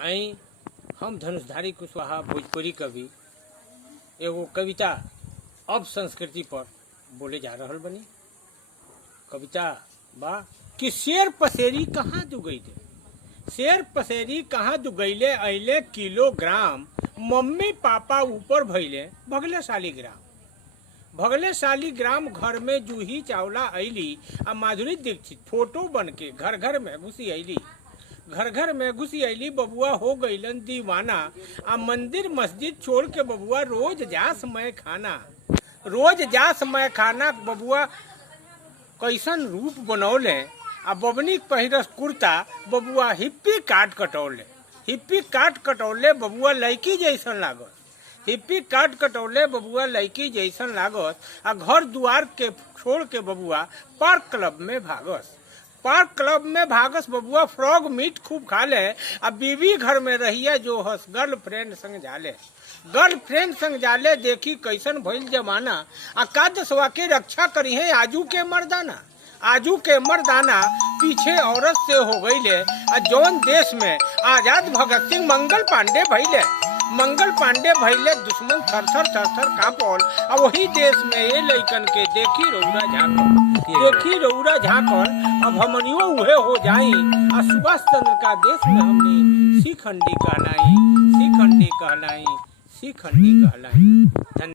आई हम धनुषधारी कुशवाहा भोजपुरी कवि एगो कविता अब संस्कृति पर बोले जा रहल बनी। कविता बा कि शेर पसेरी कहाँ दुगैले, शेर पसेरी कहाँ दुगैले, अइले किलोग्राम, मम्मी पापा ऊपर भइले भगले शालिग्राम। भगले शालिग्राम घर में जूही चावला अइली, आ माधुरी दीक्षित फोटो बन के घर घर में घुसी अइली। घर घर में घुसी अइली, बबुआ हो गईलन दीवाना, आ मंदिर मस्जिद छोड़ के बबुआ रोज जास मैं खाना। रोज जास मैं खाना बबुआ कैसन रूप बनौले, आ बबनी पहिरस कुर्ता बबुआ हिप्पी काट कटौले। हिप्पी काट कटौले बबुआ लड़की जैसन लागत, हिप्पी काट कटौले बबुआ लड़की जैसन लागत। आ घर दुआर के छोड़ के बबुआ पार्क क्लब में भागस। पार्क क्लब में भागस बबुआ फ्रॉग मीट खूब खा ले। आ बीवी घर में रहिया जो हस गर्लफ्रेंड संग जाले। गर्लफ्रेंड संग जाले देखी कैसन भइल जमाना, आ का दसवा के रक्षा करी है आजू के मर्दाना। आजू के मर्दाना पीछे औरत से हो गईले। आ जौन देश में आजाद भगत सिंह मंगल पांडे भइले, मंगल पांडे भइले दुश्मन थर थर कांपल। आ वही देश में ये लइकन के देखी रौरा झांकल, देखी रौरा झांकल। अब हमनियो उहे हो जाई, आ सुभाष चंद्र का देश में हमने शिखंडी कहलाई, शिखंडी कहलाई, शिखंडी कहलाई।